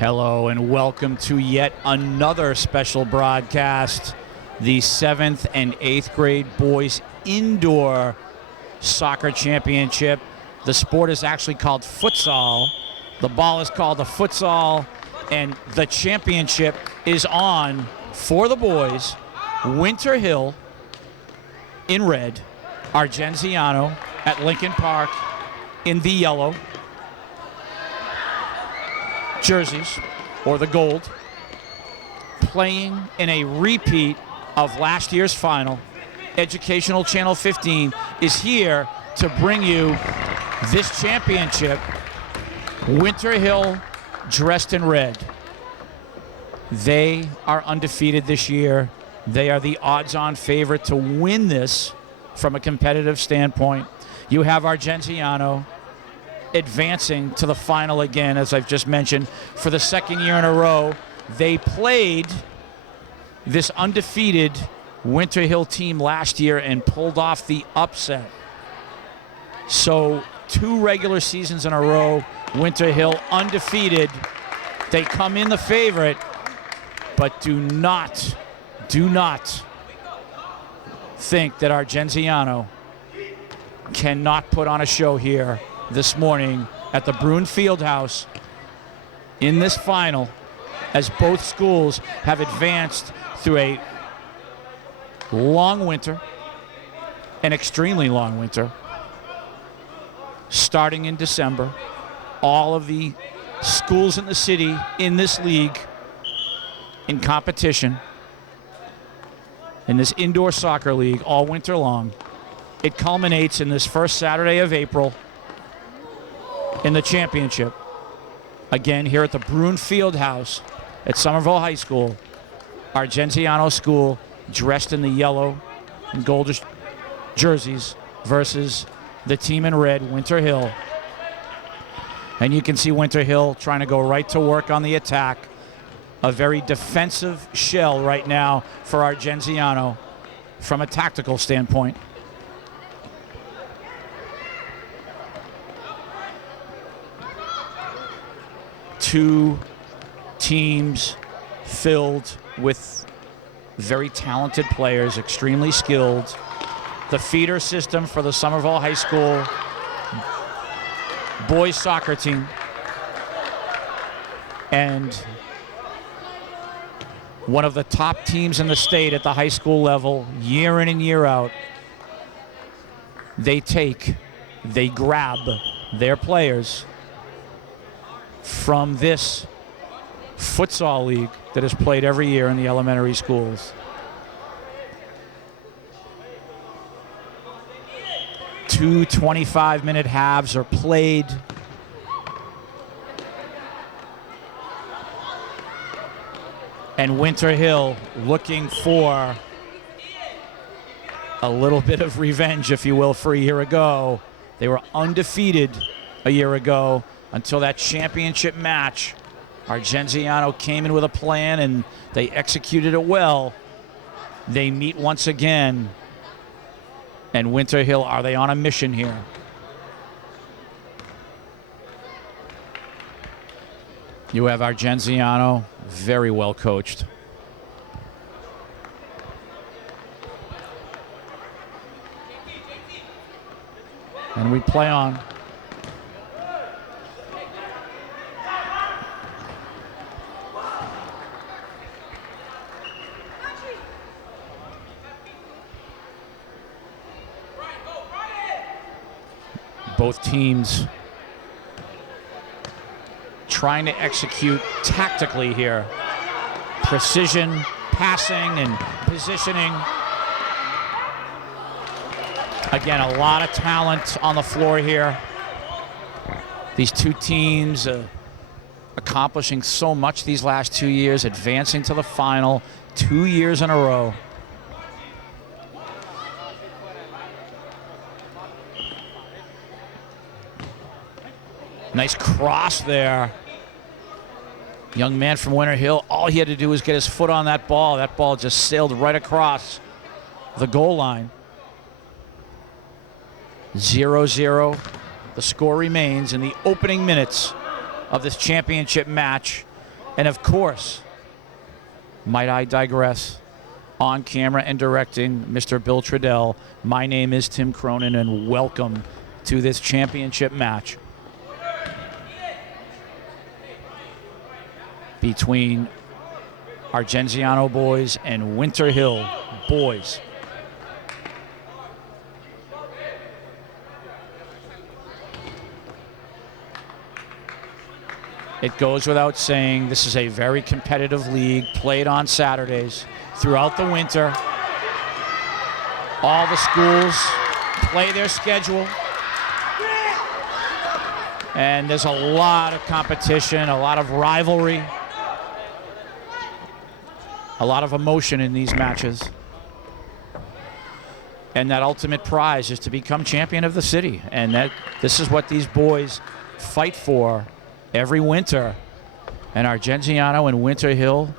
Hello and welcome to yet another special broadcast, the 7th and 8th grade boys indoor soccer championship. The sport is actually called futsal. The ball is called the futsal, and the championship is on for the boys. Winter Hill in red, Argenziano at Lincoln Park in the yellow jerseys, or the gold, playing in a repeat of last year's final. Educational Channel 15 is here to bring you this championship. Winter Hill dressed in red. They are undefeated this year. They are the odds-on favorite to win this from a competitive standpoint. You have Argenziano advancing to the final again, as I've just mentioned, for the second year in a row. They played this undefeated Winter Hill team last year and pulled off the upset. So 2 regular seasons in a row, Winter Hill undefeated. They come in the favorite, but do not think that Argenziano cannot put on a show here this morning at the Bruin Fieldhouse in this final, as both schools have advanced through a long winter, an extremely long winter, starting in December. All of the schools in the city in this league in competition in this indoor soccer league all winter long. It culminates in this first Saturday of April in the championship, again here at the Bruin Fieldhouse at Somerville High School. Argenziano School dressed in the yellow and gold jerseys versus the team in red, Winter Hill. And you can see Winter Hill trying to go right to work on the attack. A very defensive shell right now for Argenziano from a tactical standpoint. Two teams filled with very talented players, extremely skilled. The feeder system for the Somerville High School boys soccer team, and one of the top teams in the state at the high school level, year in and year out. They grab their players from this futsal league that is played every year in the elementary schools. Two 25-minute halves are played. And Winter Hill looking for a little bit of revenge, if you will, for a year ago. They were undefeated a year ago until that championship match. Argenziano came in with a plan and they executed it well. They meet once again. And Winter Hill, are they on a mission here? You have Argenziano, very well coached. And we play on. Both teams trying to execute tactically here. Precision, passing, and positioning. Again, a lot of talent on the floor here. These two teams accomplishing so much these last 2 years, advancing to the final 2 years in a row. Nice cross there. Young man from Winter Hill, all he had to do was get his foot on that ball. That ball just sailed right across the goal line. 0-0. The score remains in the opening minutes of this championship match And of course, might I digress, on camera and directing, Mr. Bill Trudell. My name is Tim Cronin, and welcome to this championship match between Argenziano boys and Winter Hill boys. It goes without saying, this is a very competitive league, played on Saturdays throughout the winter. All the schools play their schedule. And there's a lot of competition, a lot of rivalry, a lot of emotion in these matches. And that ultimate prize is to become champion of the city. And this is what these boys fight for every winter. And Argenziano and Winter Hill,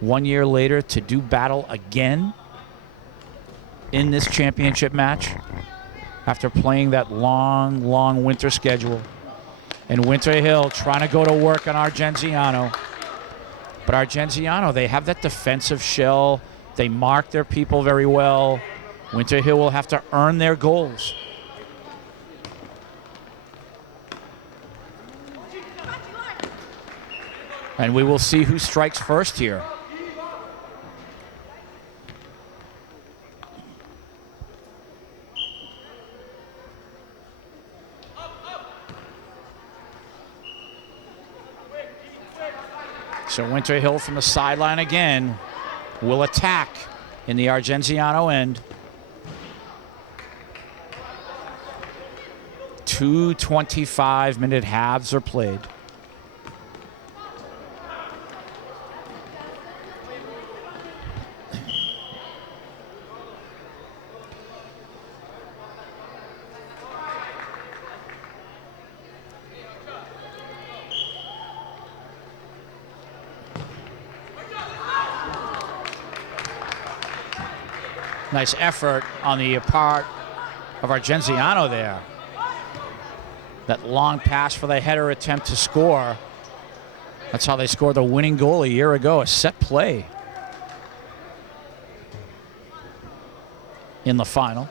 1 year later, to do battle again in this championship match after playing that long, long winter schedule. And Winter Hill trying to go to work on Argenziano. But Argenziano, they have that defensive shell. They mark their people very well. Winter Hill will have to earn their goals. And we will see who strikes first here. So Winter Hill from the sideline again will attack in the Argenziano end. 2 25-minute halves are played. Nice effort on the part of Argenziano there. That long pass for the header attempt to score. That's how they scored the winning goal a year ago, a set play in the final.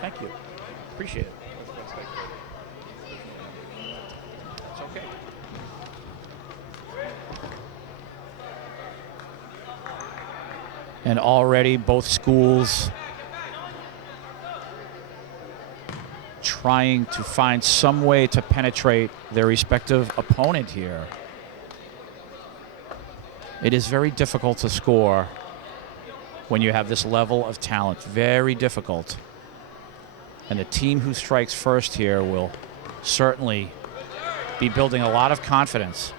Thank you. Appreciate it. It's okay. And already both schools trying to find some way to penetrate their respective opponent here. It is very difficult to score when you have this level of talent. Very difficult. And the team who strikes first here will certainly be building a lot of confidence.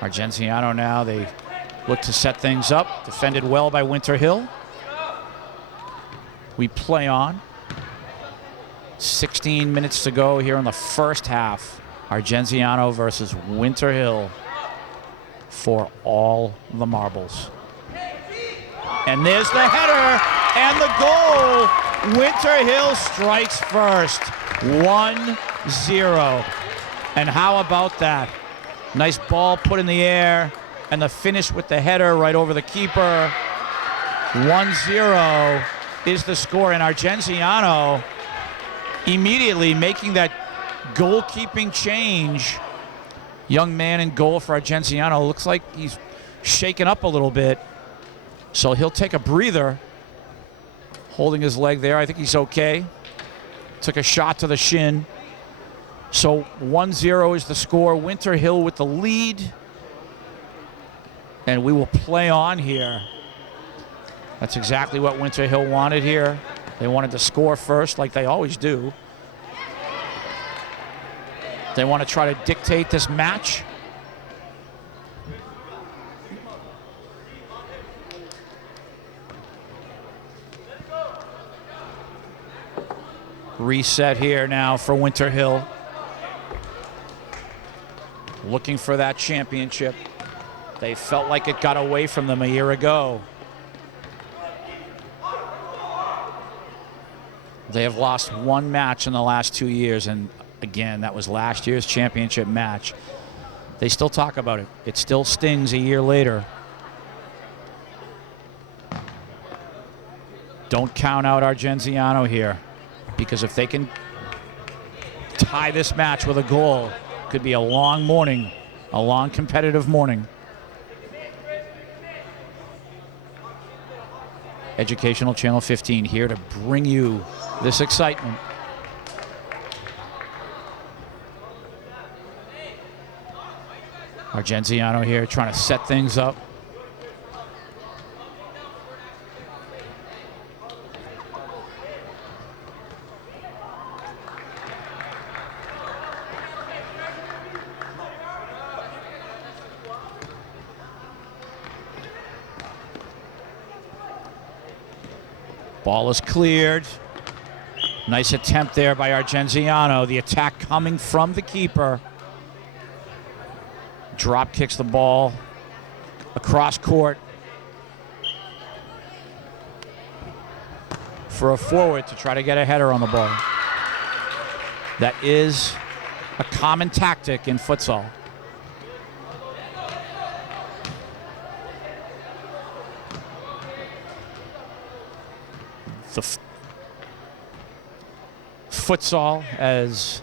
Argenziano now, they look to set things up. Defended well by Winter Hill. We play on. 16 minutes to go here in the first half. Argenziano versus Winter Hill for all the marbles. And there's the header and the goal. Winter Hill strikes first. 1-0. And how about that? Nice ball put in the air and the finish with the header right over the keeper. 1-0 is the score, and Argenziano immediately making that goalkeeping change. Young man in goal for Argenziano. Looks like he's shaken up a little bit. So he'll take a breather. Holding his leg there. I think he's okay. Took a shot to the shin. So 1-0 is the score. Winter Hill with the lead. And we will play on here. That's exactly what Winter Hill wanted here. They wanted to score first, like they always do. They want to try to dictate this match. Reset here now for Winter Hill. Looking for that championship. They felt like it got away from them a year ago. They have lost one match in the last 2 years, and again, that was last year's championship match. They still talk about it. It still stings a year later. Don't count out Argenziano here, because if they can tie this match with a goal, it could be a long morning, a long competitive morning. Educational Channel 15 here to bring you this excitement. Argenziano here trying to set things up. Ball is cleared. Nice attempt there by Argenziano. The attack coming from the keeper. Drop kicks the ball across court for a forward to try to get a header on the ball. That is a common tactic in futsal. The futsal, as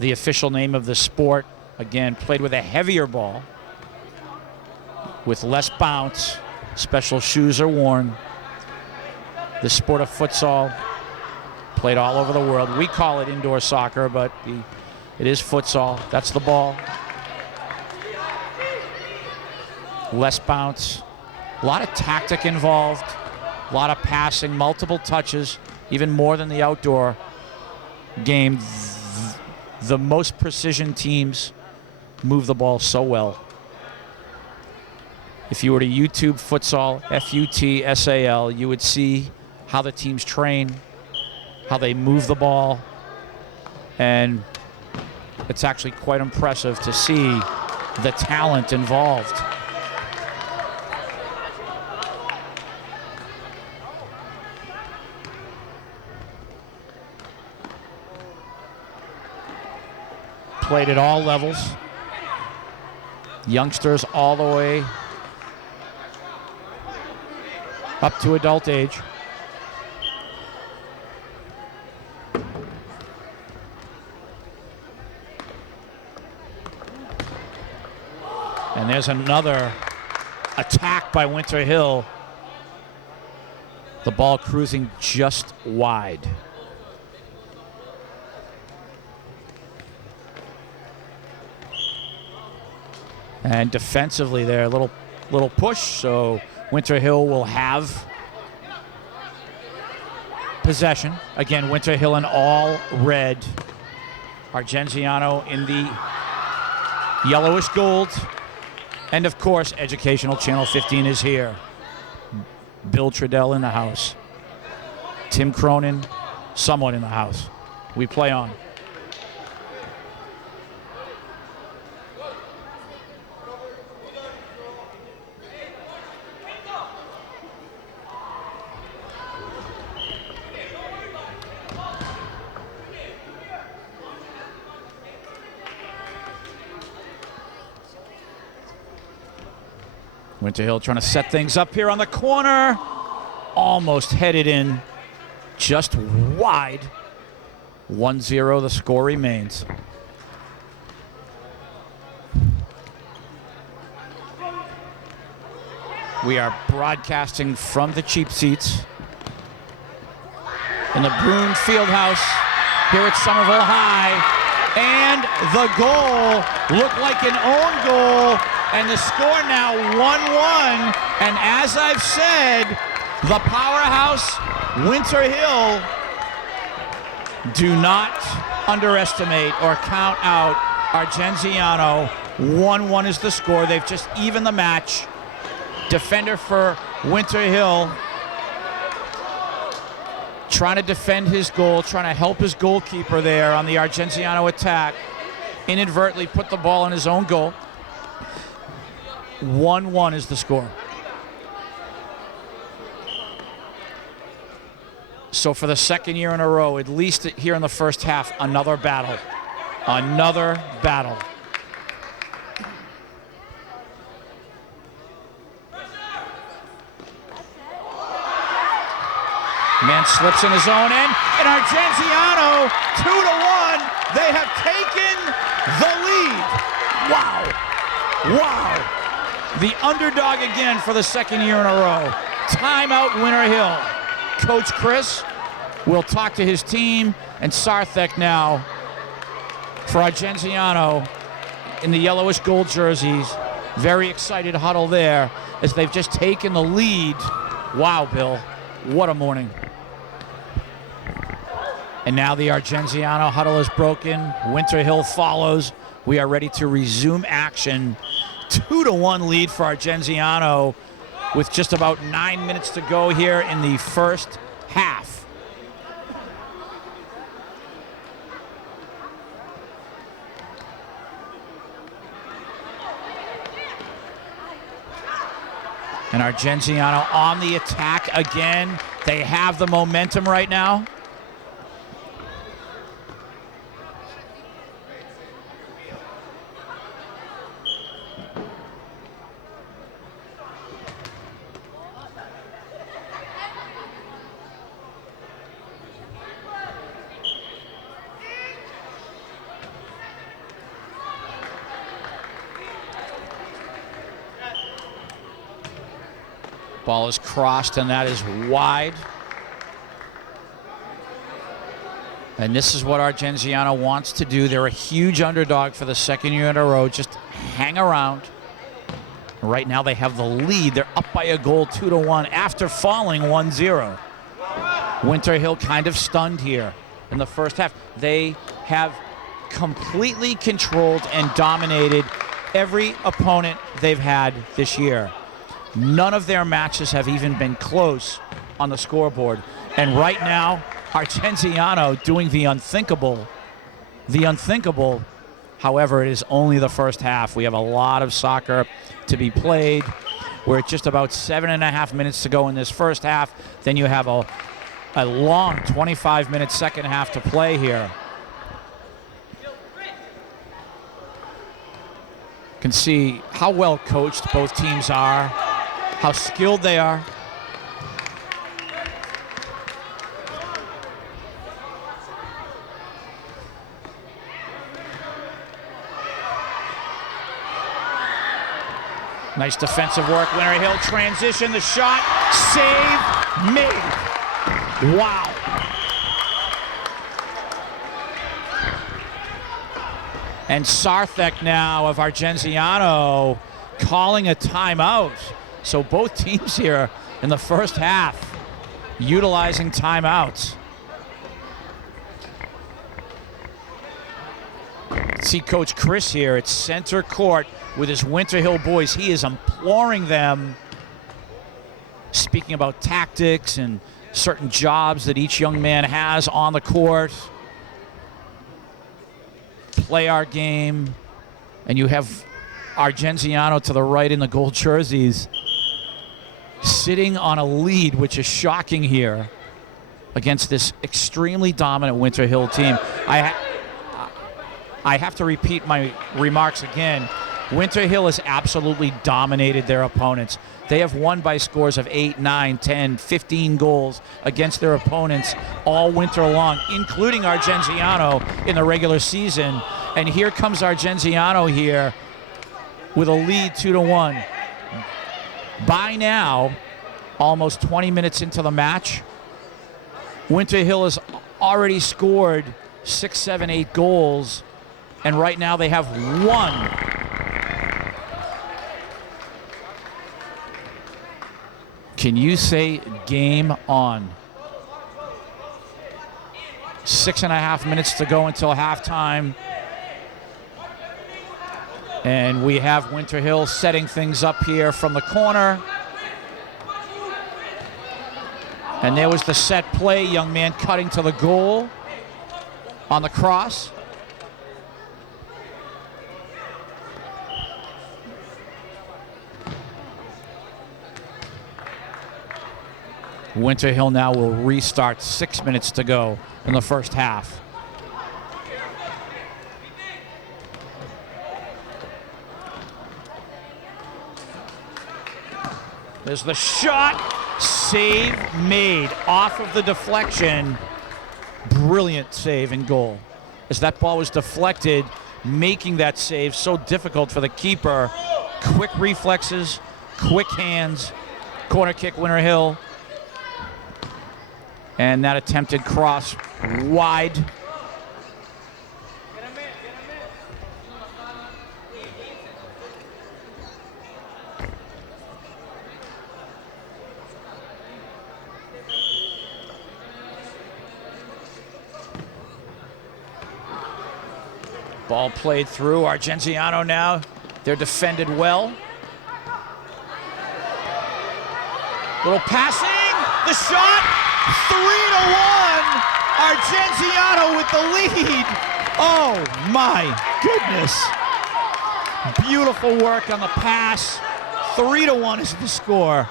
the official name of the sport, again, played with a heavier ball, with less bounce. Special shoes are worn. The sport of futsal, played all over the world. We call it indoor soccer, but it is futsal. That's the ball. Less bounce. A lot of tactic involved. A lot of passing, multiple touches, even more than the outdoor game. The most precision teams move the ball so well. If you were to YouTube futsal, F-U-T-S-A-L, you would see how the teams train, how they move the ball, and it's actually quite impressive to see the talent involved. Played at all levels. Youngsters all the way up to adult age. And there's another attack by Winter Hill. The ball cruising just wide. And defensively there, a little push, so Winter Hill will have possession. Again, Winter Hill in all red. Argenziano in the yellowish gold. And of course, Educational Channel 15 is here. Bill Trudell in the house. Tim Cronin, somewhat in the house. We play on. Winter Hill trying to set things up here on the corner. Almost headed in, just wide. 1-0, the score remains. We are broadcasting from the cheap seats in the Bruin Fieldhouse here at Somerville High. And the goal looked like an own goal And the score now 1-1. And as I've said, the powerhouse, Winter Hill, do not underestimate or count out Argenziano. 1-1 is the score. They've just evened the match. Defender for Winter Hill trying to defend his goal, trying to help his goalkeeper there on the Argenziano attack. Inadvertently put the ball in his own goal. 1-1 is the score. So for the second year in a row, at least here in the first half, another battle. Another battle. Man slips in his own end, and Argenziano, 2-1. They have taken the lead. Wow. Wow. The underdog again for the second year in a row. Timeout, Winter Hill. Coach Chris will talk to his team, and Sarthek now for Argenziano in the yellowish gold jerseys. Very excited huddle there as they've just taken the lead. Wow, Bill, what a morning. And now the Argenziano huddle is broken. Winter Hill follows. We are ready to resume action. 2-1 lead for Argenziano with just about 9 minutes to go here in the first half. And Argenziano on the attack again. They have the momentum right now. Ball is crossed, and that is wide. And this is what Argenziano wants to do. They're a huge underdog for the second year in a row. Just hang around. Right now they have the lead. They're up by a goal, 2-1, after falling 1-0. Winter Hill kind of stunned here in the first half. They have completely controlled and dominated every opponent they've had this year. None of their matches have even been close on the scoreboard. And right now, Argenziano doing the unthinkable. The unthinkable. However, it is only the first half. We have a lot of soccer to be played. We're at just about 7.5 minutes to go in this first half. Then you have a long 25-minute second half to play here. You can see how well coached both teams are, how skilled they are. Nice defensive work. Winter Hill transition, the shot, save, made. Wow. And Sarthek now of Argenziano calling a timeout. So both teams here in the first half utilizing timeouts. See Coach Chris here at center court with his Winter Hill boys. He is imploring them, speaking about tactics and certain jobs that each young man has on the court. Play our game. And you have Argenziano to the right in the gold jerseys, sitting on a lead, which is shocking here against this extremely dominant Winter Hill team. I have to repeat my remarks again. Winter Hill has absolutely dominated their opponents. They have won by scores of 8, 9, 10, 15 goals against their opponents all winter long, including Argenziano in the regular season. And here comes Argenziano here with a lead 2-1. By now, almost 20 minutes into the match, Winter Hill has already scored 6, 7, 8 goals, and right now they have one. Can you say game on? 6.5 minutes to go until halftime. And we have Winter Hill setting things up here from the corner. And there was the set play, young man cutting to the goal on the cross. Winter Hill now will restart, 6 minutes to go in the first half. There's the shot, save made off of the deflection. Brilliant save and goal. As that ball was deflected, making that save so difficult for the keeper. Quick reflexes, quick hands, corner kick, Winter Hill. And that attempted cross wide. Ball played through. Argenziano now. They're defended well. Little passing. The shot. 3-1. Argenziano with the lead. Oh my goodness. Beautiful work on the pass. 3-1 is the score.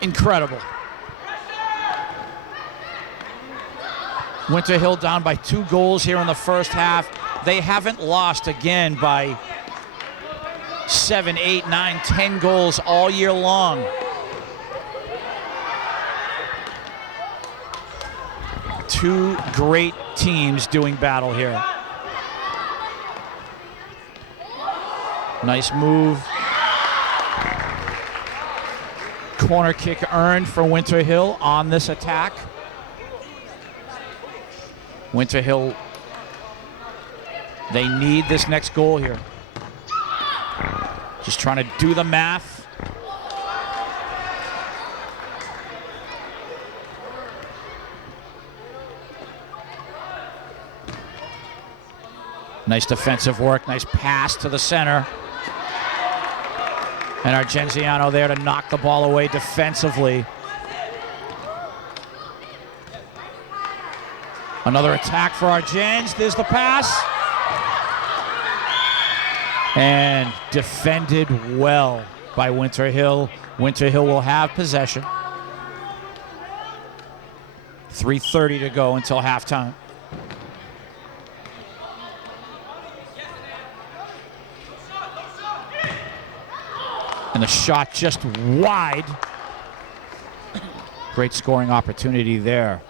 Incredible. Winter Hill down by 2 goals here in the first half. They haven't lost again by 7, 8, 9, 10 goals all year long. Two great teams doing battle here. Nice move. Corner kick earned for Winter Hill on this attack. Winter Hill, they need this next goal here. Just trying to do the math. Nice defensive work, nice pass to the center. And Argenziano there to knock the ball away defensively. Another attack for Argens. There's the pass. And defended well by Winter Hill. Winter Hill will have possession. 3:30 to go until halftime. And the shot just wide. Great scoring opportunity there.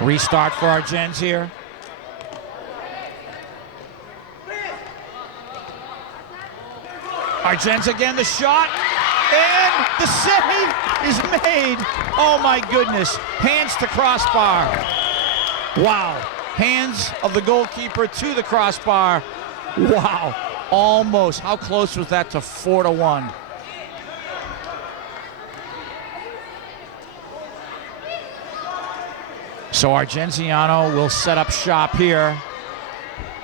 Restart for Argens here. Argens again, the shot, and the save is made. Oh my goodness, hands to crossbar. Wow, hands of the goalkeeper to the crossbar. Wow, almost, how close was that to 4-1? So Argenziano will set up shop here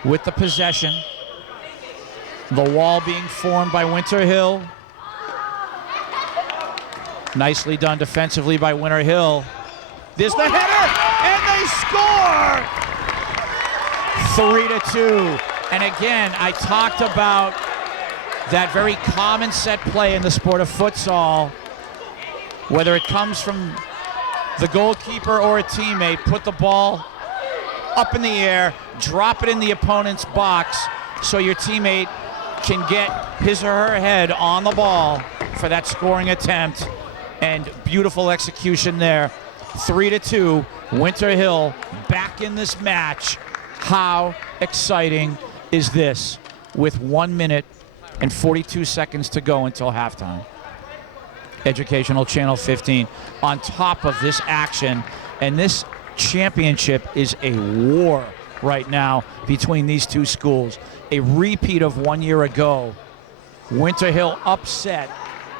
with the possession. The wall being formed by Winter Hill. Nicely done defensively by Winter Hill. There's the header, and they score! 3-2. And again, I talked about that very common set play in the sport of futsal, whether it comes from the goalkeeper or a teammate. Put the ball up in the air, drop it in the opponent's box so your teammate can get his or her head on the ball for that scoring attempt. And beautiful execution there. 3-2, Winter Hill back in this match. How exciting is this with 1 minute and 42 seconds to go until halftime? Educational Channel 15 on top of this action. And this championship is a war right now between these two schools. A repeat of 1 year ago. Winter Hill upset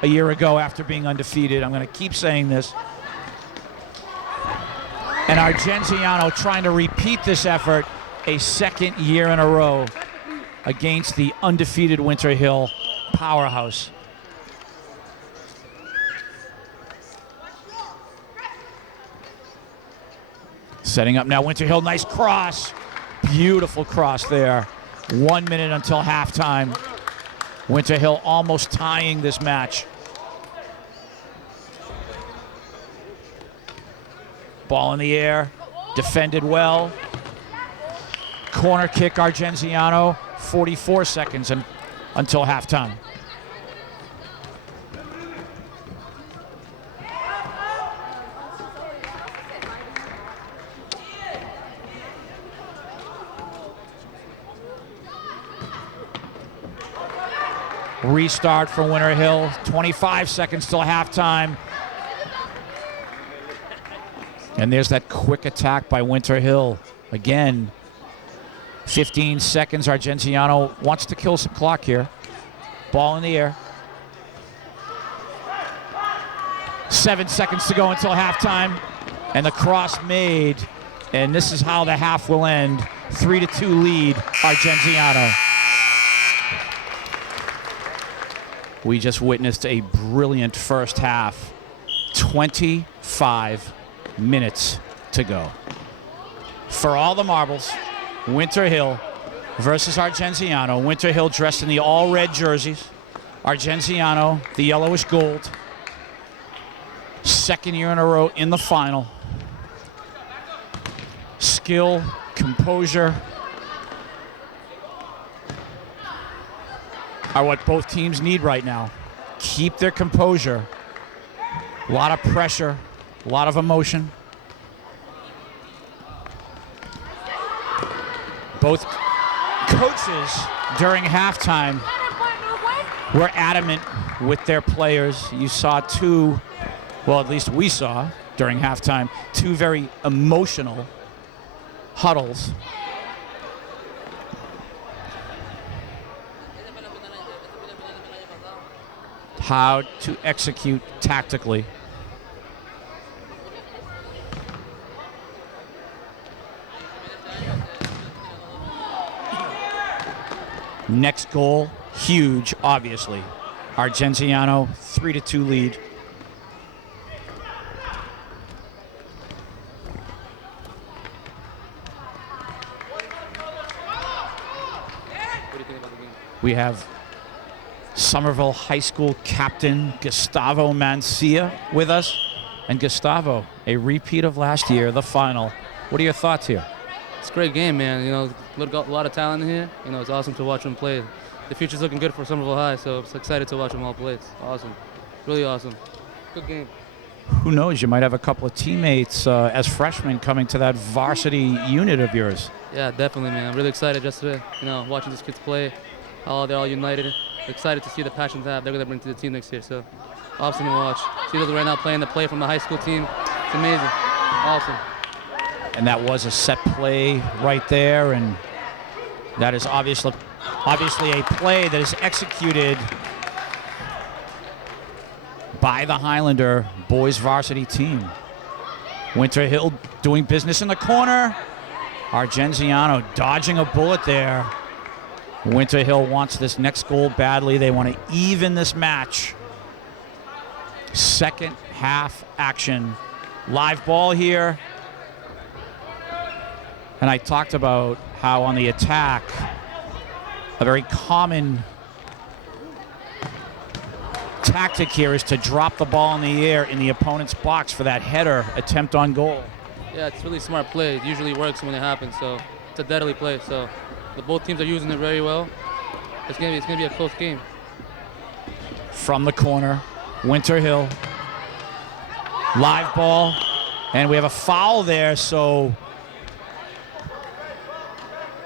a year ago after being undefeated. I'm going to keep saying this. And Argenziano trying to repeat this effort a second year in a row against the undefeated Winter Hill powerhouse. Setting up now, Winter Hill, nice cross. Beautiful cross there. 1 minute until halftime. Winter Hill almost tying this match. Ball in the air, defended well. Corner kick, Argenziano, 44 seconds until halftime. Restart for Winter Hill, 25 seconds till halftime. And there's that quick attack by Winter Hill. Again, 15 seconds. Argenziano wants to kill some clock here. Ball in the air. 7 seconds to go until halftime. And the cross made. And this is how the half will end. 3-2 lead, Argenziano. We just witnessed a brilliant first half. 25 minutes to go. For all the marbles, Winter Hill versus Argenziano. Winter Hill dressed in the all-red jerseys. Argenziano, the yellowish gold. Second year in a row in the final. Skill, composure are what both teams need right now. Keep their composure. A lot of pressure, a lot of emotion. Both coaches during halftime were adamant with their players. You saw two, well, at least we saw during halftime, two very emotional huddles. How to execute tactically. Next goal, huge, obviously. Argenziano, 3-2 lead. We have Somerville High School captain Gustavo Mancia with us. And Gustavo, a repeat of last year, the final. What are your thoughts here? It's a great game, man. You know, a lot of talent in here. You know, it's awesome to watch them play. The future's looking good for Somerville High, so I'm excited to watch them all play. It's awesome. Really awesome. Good game. Who knows? You might have a couple of teammates as freshmen coming to that varsity unit of yours. Yeah, definitely, man. I'm really excited just to, watching these kids play. They're all united. Excited to see the passion they're going to bring to the team next year. So awesome to watch. See those right now playing the play from the high school team. It's amazing. Awesome. And that was a set play right there, and that is obviously a play that is executed by the Highlander boys varsity team. Winter Hill doing business in the corner. Argenziano dodging a bullet there. Winter Hill wants this next goal badly. They want to even this match. Second half action. Live ball here. And I talked about how on the attack, a very common tactic here is to drop the ball in the air in the opponent's box for that header attempt on goal. Yeah, it's really smart play. It usually works when it happens, so it's a deadly play. So both teams are using it very well. It's gonna be a close game. From the corner, Winter Hill. Live ball, and we have a foul there, so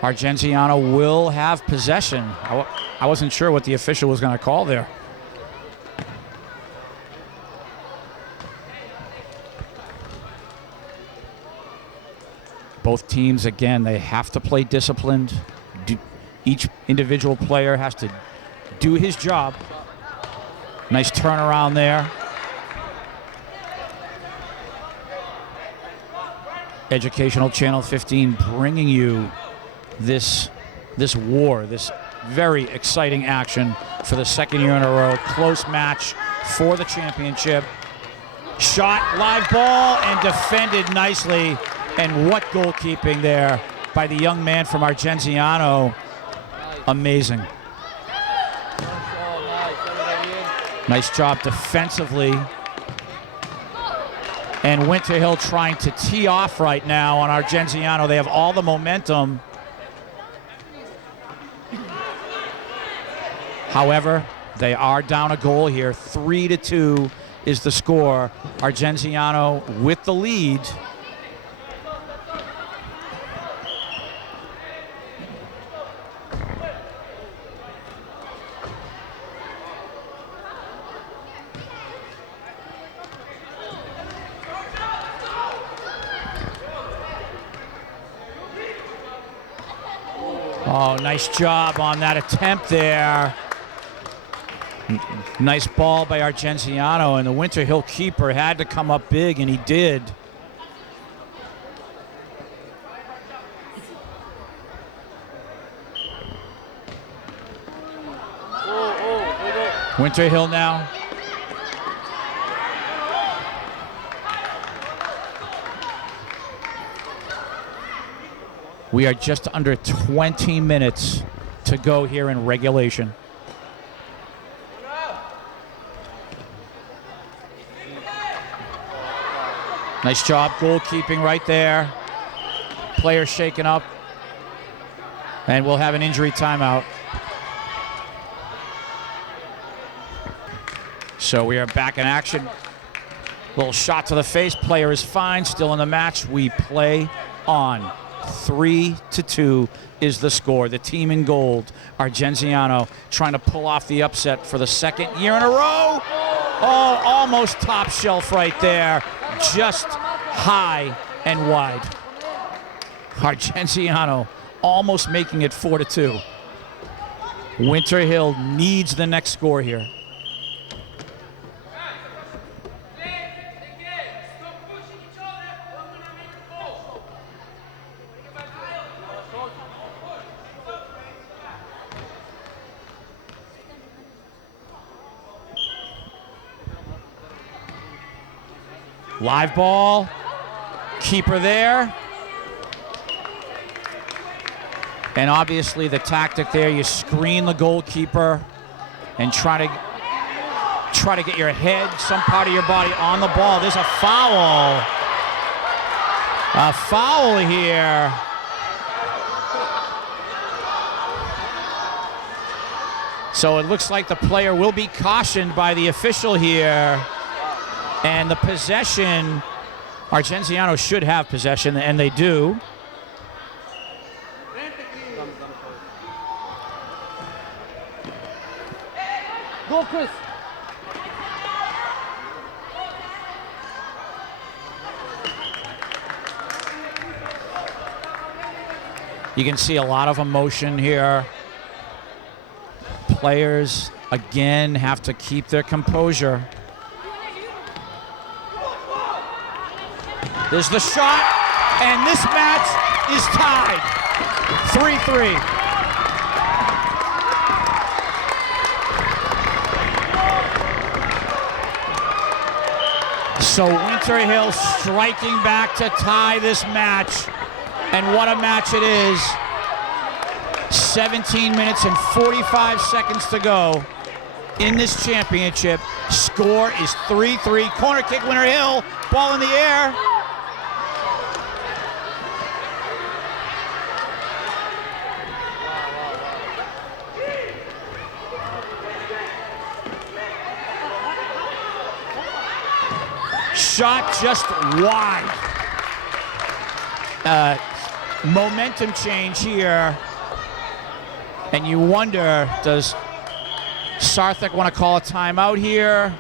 Argenziano will have possession. I wasn't sure what the official was going to call there. Both teams, again, they have to play disciplined. Each individual player has to do his job. Nice turnaround there. Educational Channel 15 bringing you this war, this very exciting action for the second year in a row. Close match for the championship. Shot, live ball, and defended nicely. And what goalkeeping there by the young man from Argenziano. Amazing. Nice job defensively. And Winter Hill trying to tee off right now on Argenziano. They have all the momentum. However, they are down a goal here. 3-2 is the score. Argenziano with the lead. Oh, nice job on that attempt there. Nice ball by Argenziano, and the Winter Hill keeper had to come up big, and he did. Winter Hill now. We are just under 20 minutes to go here in regulation. Nice job goalkeeping right there. Player shaken up. And we'll have an injury timeout. So we are back in action. Little shot to the face. Player is fine. Still in the match. We play on. 3-2 is the score. The team in gold, Argenziano, trying to pull off the upset for the second year in a row. Oh, almost top shelf right there. Just high and wide. Argenziano almost making it 4-2. Winter Hill needs the next score here. Live ball, keeper there. And obviously the tactic there, you screen the goalkeeper and try to get your head, some part of your body on the ball. There's a foul. A foul here. So it looks like the player will be cautioned by the official here. And the possession, Argenziano should have possession, and they do. Go, Chris. You can see a lot of emotion here. Players, again, have to keep their composure. There's the shot, and this match is tied. 3-3. So Winter Hill striking back to tie this match. And what a match it is. 17 minutes and 45 seconds to go in this championship. Score is 3-3. Corner kick, Winter Hill. Ball in the air. Shot just wide. Momentum change here. And you wonder, does Sarthik want to call a timeout here?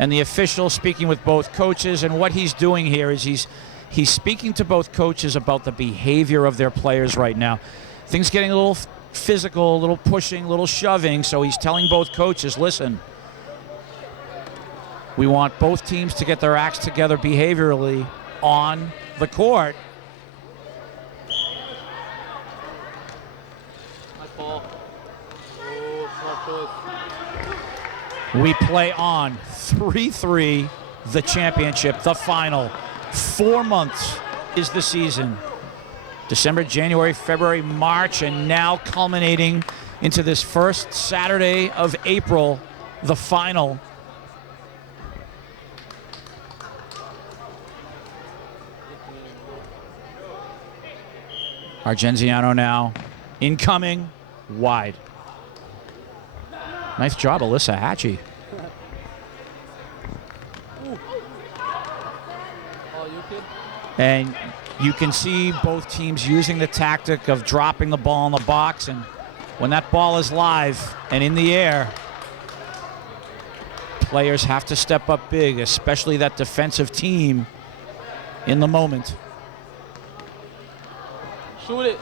And the official speaking with both coaches, and what he's doing here is he's speaking to both coaches about the behavior of their players right now. Things getting a little physical, a little pushing, a little shoving, so he's telling both coaches, listen, we want both teams to get their acts together behaviorally on the court. Nice ball. Oh, smart choice. We play on 3-3, the championship, the final. 4 months is the season. December, January, February, March, and now culminating into this first Saturday of April, the final. Argenziano now incoming, wide. Nice job, Alyssa Hatchie. And you can see both teams using the tactic of dropping the ball in the box, and when that ball is live and in the air, players have to step up big, especially that defensive team in the moment. Shoot it.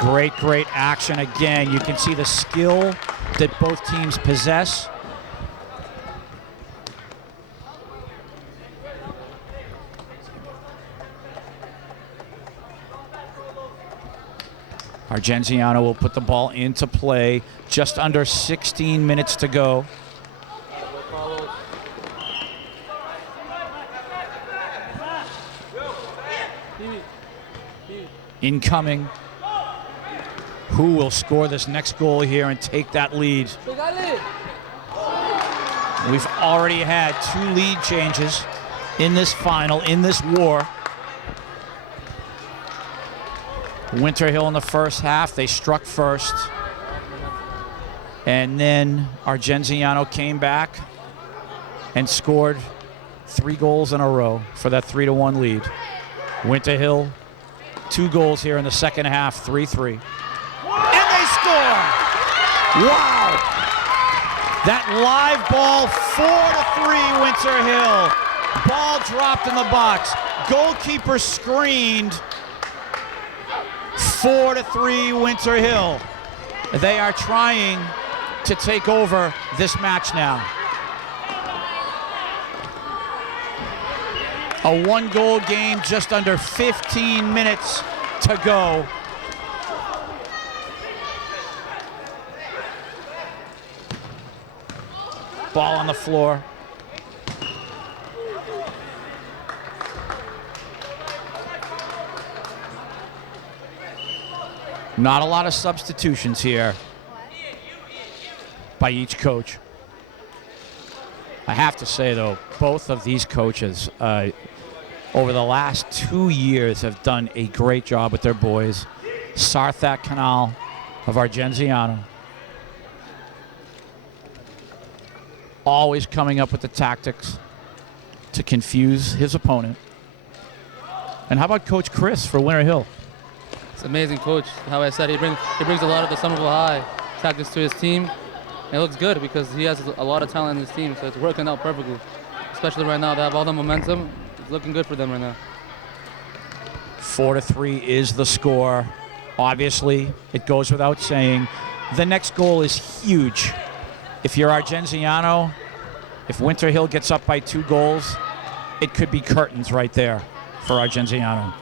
Great, great action again. You can see the skill that both teams possess. Argenziano will put the ball into play. Just under 16 minutes to go. Incoming. Who will score this next goal here and take that lead? We've already had 2 lead changes in this final, in this war. Winter Hill in the first half, they struck first. And then Argenziano came back and scored 3 goals in a row for that 3-1 lead. Winter Hill, 2 goals here in the second half, 3-3. And they score! Wow! That live ball, 4-3 Winter Hill. Ball dropped in the box. Goalkeeper screened. 4-3 Winter Hill. They are trying to take over this match now. A 1-goal game, just under 15 minutes to go. Ball on the floor. Not a lot of substitutions here by each coach. I have to say, though, both of these coaches over the last 2 years have done a great job with their boys. Sarthak Kanal of Argenziano. Always coming up with the tactics to confuse his opponent. And how about Coach Chris for Winter Hill? It's an amazing coach. How I said, he brings a lot of the Somerville High tactics to his team. And it looks good because he has a lot of talent in his team, so it's working out perfectly. Especially right now, they have all the momentum. It's looking good for them right now. 4-3 is the score. Obviously, it goes without saying. The next goal is huge. If you're Argenziano, if Winter Hill gets up by 2 goals, it could be curtains right there for Argenziano.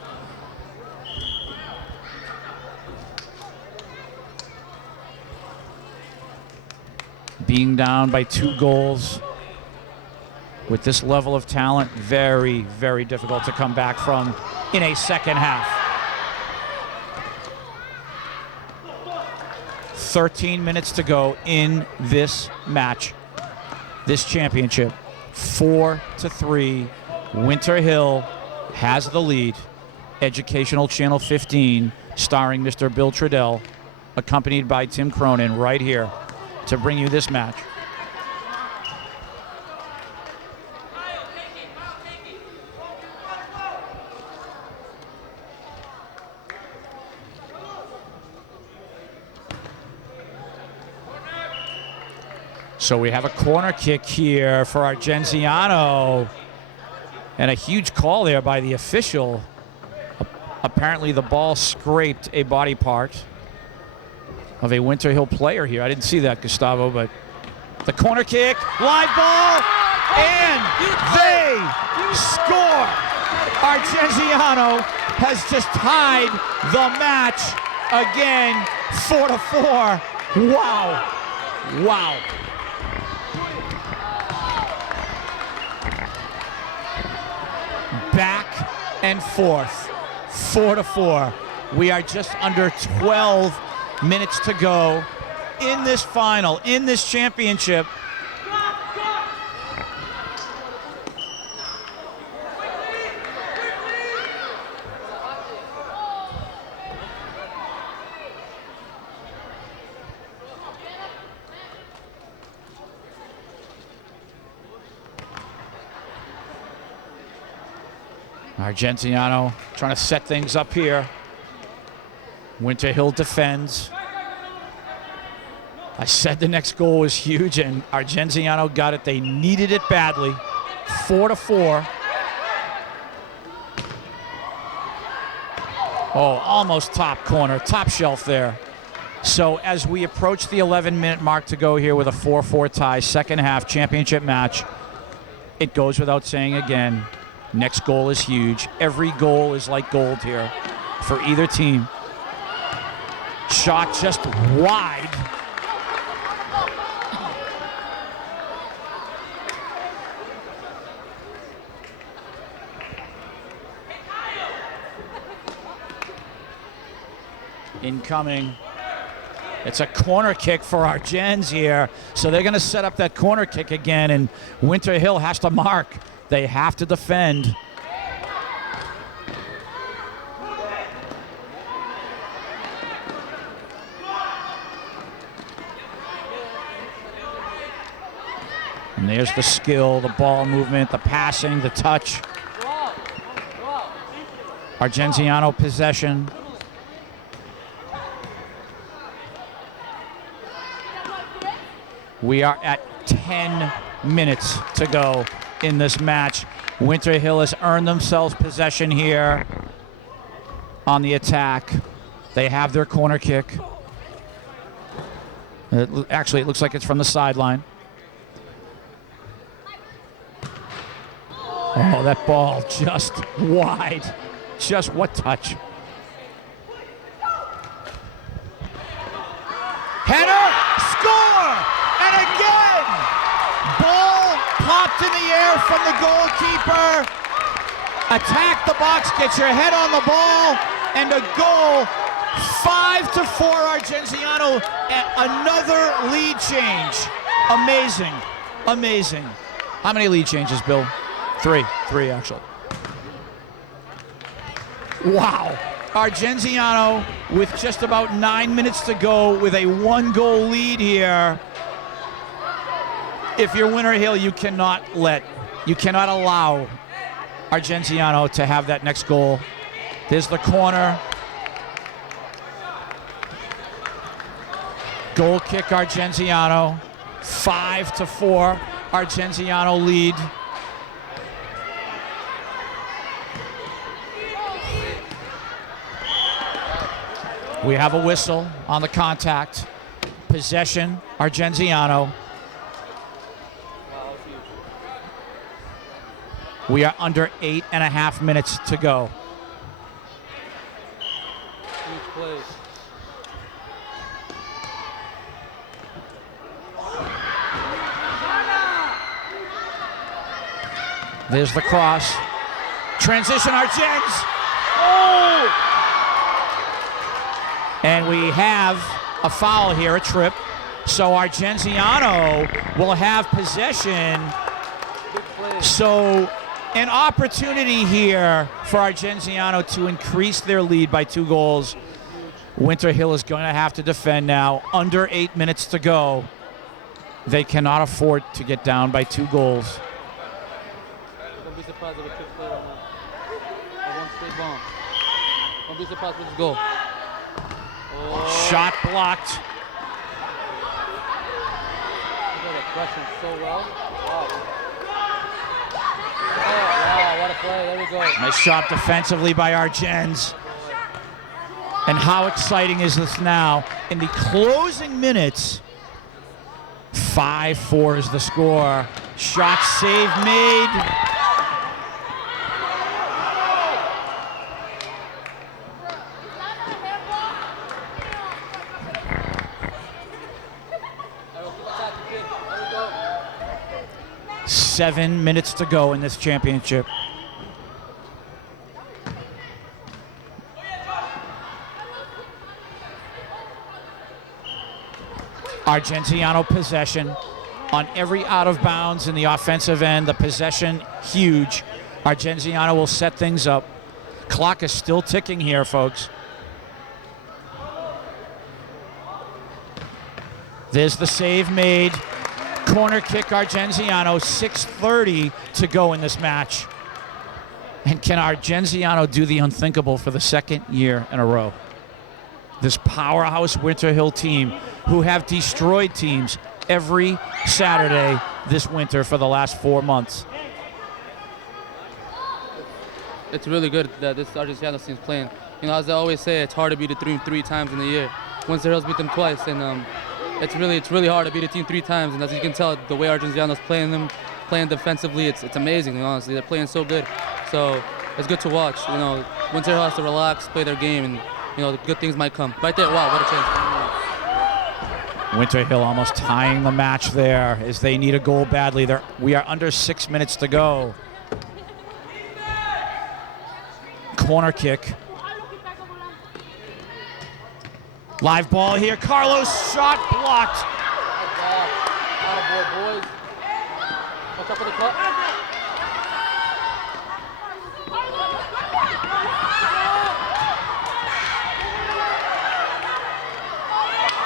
Being down by 2 goals with this level of talent, very, very difficult to come back from in a second half. 13 minutes to go in this match, this championship. 4-3, Winter Hill has the lead. Educational Channel 15, starring Mr. Bill Trudell, accompanied by Tim Cronin, right here to bring you this match. So we have a corner kick here for Argenziano. And a huge call there by the official. Apparently the ball scraped a body part of a Winter Hill player here. I didn't see that, Gustavo, but the corner kick, live ball, and they score. Argenziano has just tied the match again, 4-4. Wow. Wow. Back and forth, 4-4. We are just under 12 minutes to go in this final, in this championship. Argenziano trying to set things up here. Winter Hill defends. I said the next goal was huge, and Argenziano got it. They needed it badly. 4-4. Oh, almost top corner, top shelf there. So as we approach the 11-minute mark to go here with a 4-4 tie, second half championship match, it goes without saying again, next goal is huge. Every goal is like gold here for either team. Shot just wide. Incoming. It's a corner kick for our Gens here. So they're going to set up that corner kick again, and Winter Hill has to mark. They have to defend. And there's the skill, the ball movement, the passing, the touch. Argenziano possession. We are at 10 minutes to go in this match. Winter Hill has earned themselves possession here on the attack. They have their corner kick. Actually, it looks like it's from the sideline. Oh, that ball just wide. Just what touch. Header, score! And again, ball popped in the air from the goalkeeper. Attack the box, get your head on the ball, and a goal. 5-4 Argenziano, another lead change. Amazing, amazing. How many lead changes, Bill? Three actually. Wow. Argenziano with just about 9 minutes to go with a 1-goal lead here. If you're Winter Hill, you cannot allow Argenziano to have that next goal. There's the corner. Goal kick Argenziano. 5-4 Argenziano lead. We have a whistle on the contact. Possession, Argenziano. We are under 8.5 minutes to go. Huge play. There's the cross. Transition, Argens. Oh! And we have a foul here, a trip. So Argenziano will have possession. So an opportunity here for Argenziano to increase their lead by 2 goals. Winter Hill is going to have to defend now. Under 8 minutes to go. They cannot afford to get down by 2 goals. Don't be surprised if a trick play right now. A 1-straight bomb. Don't be surprised with this goal. Oh. Shot blocked. rushing so well. Wow. Oh, wow, what a play. There we go. Nice shot defensively by Argenz. And how exciting is this now? In the closing minutes, 5-4 is the score. Shot save made. Seven minutes to go in this championship. Argenziano possession on every out of bounds in the offensive end. The possession huge. Argenziano will set things up. Clock is still ticking here, folks. There's the save made. Corner kick Argenziano. 6:30 to go in this match. And can Argenziano do the unthinkable for the second year in a row? This powerhouse Winter Hill team who have destroyed teams every Saturday this winter for the last 4 months. It's really good that this Argenziano team's playing. You know, as I always say, it's hard to beat a team 3 times in a year. Winter Hill's beat them twice, and it's really hard to beat a team 3 times. And as you can tell, the way Argenziano's playing defensively, it's amazing. Honestly, they're playing so good. So it's good to watch. You know, Winter Hill has to relax, play their game, and you know, the good things might come. Right there, wow, what a chance. Winter Hill almost tying the match there as they need a goal badly. We are under 6 minutes to go. Corner kick. Live ball here. Carlos shot blocked. Attaboy, boys. Watch out for the clock.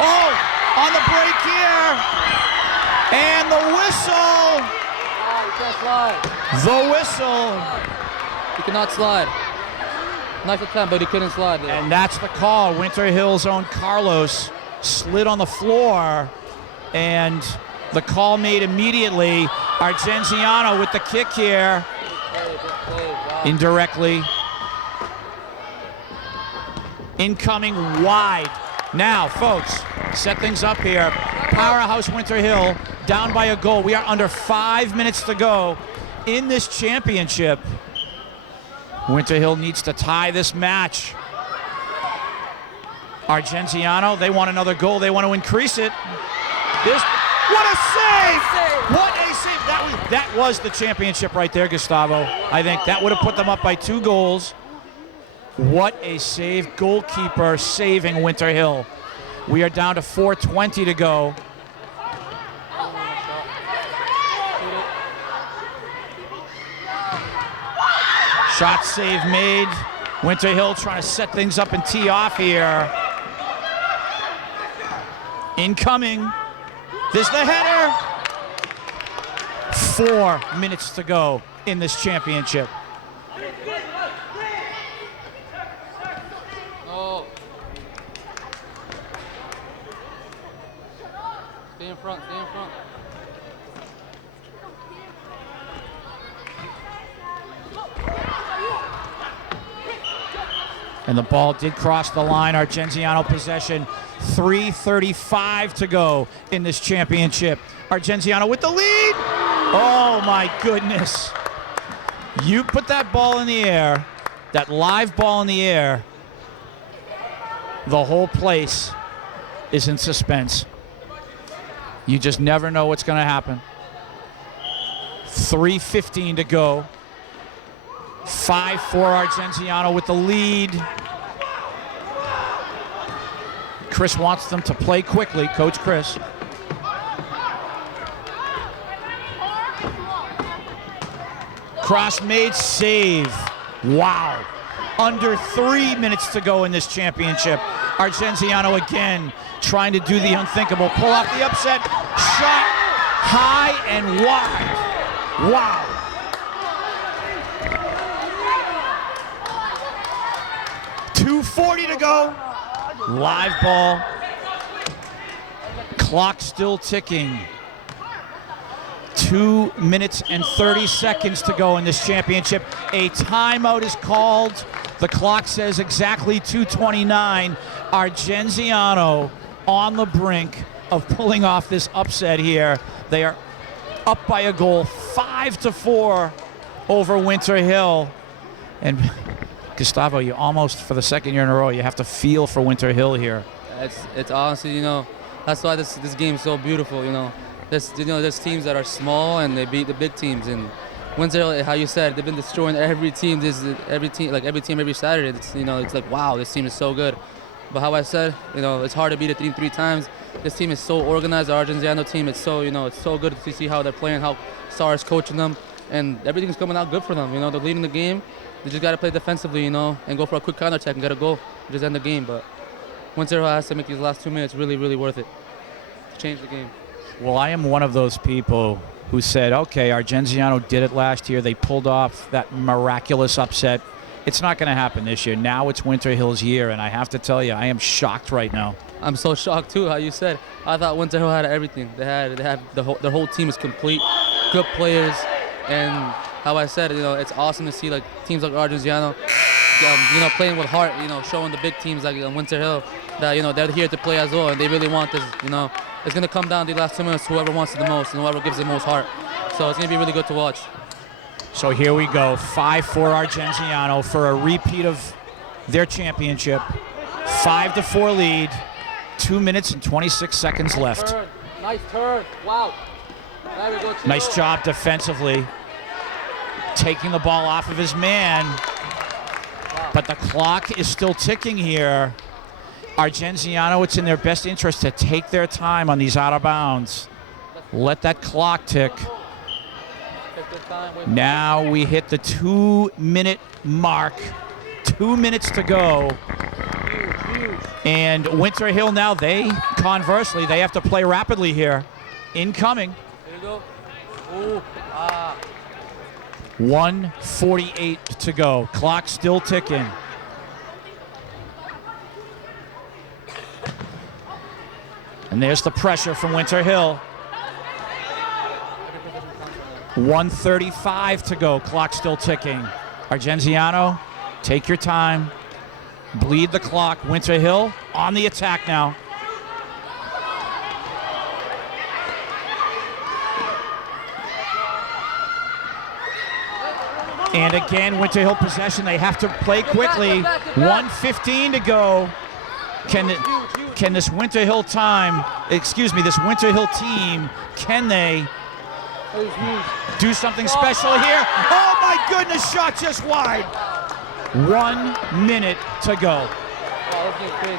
Oh, on the break here. And the whistle. Oh, you can't slide. The whistle. He cannot slide. Nice attempt, but he couldn't slide there. And that's the call. Winter Hill's own Carlos slid on the floor, and the call made immediately. Argenziano with the kick here. Big play, wow. Indirectly. Incoming wide. Now, folks, set things up here. Powerhouse Winter Hill down by a goal. We are under 5 minutes to go in this championship. Winter Hill needs to tie this match. Argenziano, they want another goal. They want to increase it. What a save! What a save! That was the championship right there, Gustavo. I think that would have put them up by 2 goals. What a save. Goalkeeper saving Winter Hill. We are down to 4:20 to go. Shot save made. Winter Hill trying to set things up and tee off here. Incoming. There's the header. 4 minutes to go in this championship. Oh. Stay in front, stay in front. And the ball did cross the line. Argenziano possession. 3:35 to go in this championship. Argenziano with the lead. Oh my goodness. You put that ball in the air, that live ball in the air, the whole place is in suspense. You just never know what's going to happen. 3:15 to go. 5-4 Argenziano with the lead. Chris wants them to play quickly, Coach Chris. Cross made, save. Wow. Under 3 minutes to go in this championship. Argenziano again trying to do the unthinkable. Pull off the upset. Shot high and wide. Wow. .240 to go. Live ball. Clock still ticking. 2 minutes and 30 seconds to go in this championship. A timeout is called. The clock says exactly 2:29. Argenziano on the brink of pulling off this upset here. They are up by a goal, 5-4 over Winter Hill. And Gustavo, you almost, for the second year in a row, you have to feel for Winter Hill here. It's honestly, that's why this game is so beautiful. There's teams that are small and they beat the big teams. And Winter Hill, how you said, they've been destroying every team. Every team every Saturday. It's like, wow, this team is so good. But how I said, it's hard to beat a team 3 times. This team is so organized. The Argenziano team, it's so good to see how they're playing, how Star is coaching them, and everything's coming out good for them. They're leading the game. They just got to play defensively, and go for a quick counterattack and get a goal, just end the game. But Winter Hill has to make these last 2 minutes really, really worth it to change the game. Well, I am one of those people who said, okay, Argenziano did it last year. They pulled off that miraculous upset. It's not going to happen this year. Now it's Winter Hill's year, and I have to tell you, I am shocked right now. I'm so shocked too, how you said. I thought Winter Hill had everything. They had the whole team is complete, good players, and how I said, it's awesome to see like teams like Argenziano, playing with heart, showing the big teams like Winter Hill that they're here to play as well, and they really want this. It's gonna come down to the last 2 minutes, whoever wants it the most and whoever gives the most heart. So it's gonna be really good to watch. So here we go, 5-4 Argenziano for a repeat of their championship. 5-4 lead, 2 minutes and 26 seconds left. Nice turn, wow. There we go, nice job defensively, taking the ball off of his man. But the clock is still ticking here. Argenziano, it's in their best interest to take their time on these out of bounds. Let that clock tick. Now we hit the 2 minute mark. 2 minutes to go. And Winter Hill now, conversely, they have to play rapidly here. Incoming. There you go. Ooh, 1:48 to go. Clock still ticking. And there's the pressure from Winter Hill. 1:35 to go. Clock still ticking. Argenziano, take your time. Bleed the clock. Winter Hill on the attack now. And again, Winter Hill possession. They have to play quickly. 1:15 to go. Can this Winter Hill this Winter Hill team, can they do something special here? Oh my goodness, shot just wide. 1 minute to go. Wow, this game's crazy.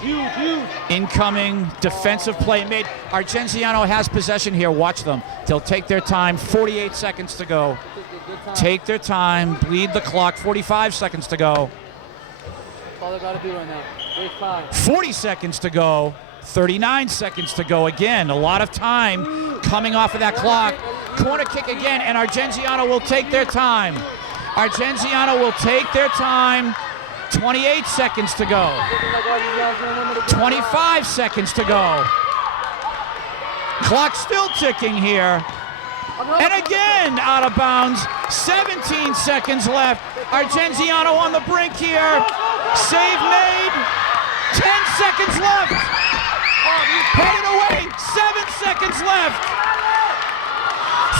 Huge. Incoming defensive play made. Argenziano has possession here. Watch them. They'll take their time. 48 seconds to go. Take their time. Bleed the clock. 45 seconds to go. That's all they got to do right now. Great time. 40 seconds to go. 39 seconds to go. Again, a lot of time coming off of that clock. Corner kick again, and Argenziano will take their time. 28 seconds to go. 25 seconds to go. Clock still ticking here. And again, out of bounds. 17 seconds left. Argenziano on the brink here. Save made. 10 seconds left. Headed away. 7 seconds left.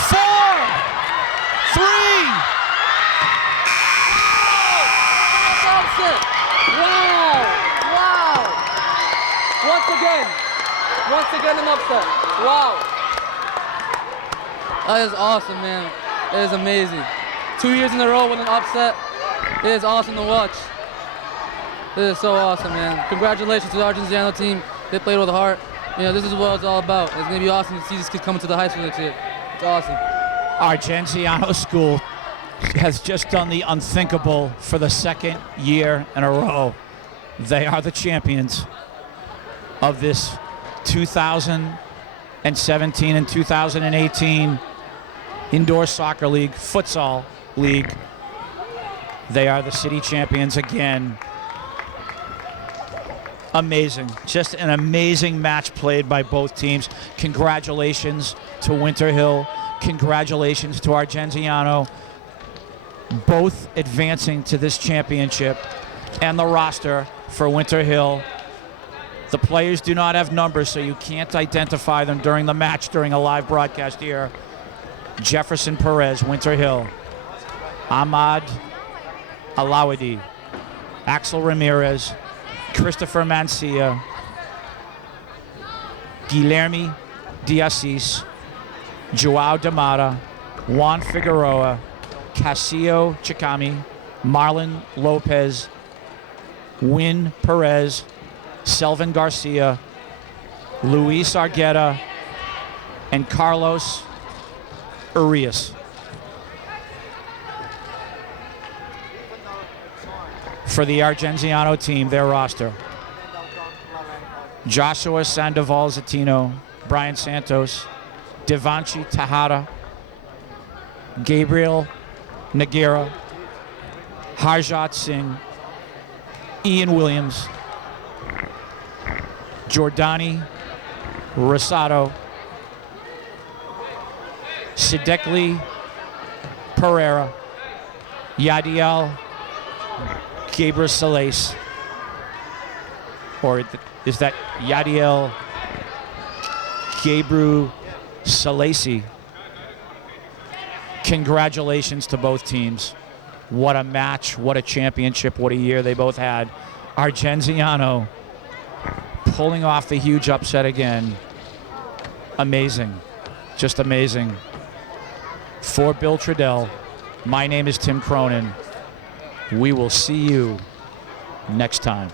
4, 3. Wow. Once again an upset. Wow. That is awesome, man. It is amazing. 2 years in a row with an upset. It is awesome to watch. It is so awesome, man. Congratulations to the Argenziano team. They played with heart. This is what it's all about. It's going to be awesome to see these kids coming to the high school next year. It's awesome. Argenziano School has just done the unthinkable for the second year in a row. They are the champions of this 2017 and 2018 Indoor Soccer League, Futsal League. They are the city champions again. Amazing. Just an amazing match played by both teams. Congratulations to Winter Hill. Congratulations to Argenziano. Both advancing to this championship. And the roster for Winter Hill. The players do not have numbers, so you can't identify them during the match during a live broadcast here. Jefferson Perez, Winter Hill. Ahmad Alawadi. Axel Ramirez. Christopher Mancia. Guilherme de Assis. Joao Damata. Juan Figueroa. Casio Chicami. Marlon Lopez. Win Perez. Selvin Garcia. Luis Argueta. And Carlos Urias. For the Argenziano team, their roster. Joshua Sandoval Zatino, Brian Santos, Devanshi Tahada, Gabriel Nagera, Harjot Singh, Ian Williams, Jordani Rosado, Sidekli Pereira, Yadiel Gabriel Salais, or is that Yadiel Gabriel Salaisi? Congratulations to both teams. What a match, what a championship, what a year they both had. Argenziano pulling off the huge upset again. Amazing, just amazing. For Bill Trudell, my name is Tim Cronin. We will see you next time.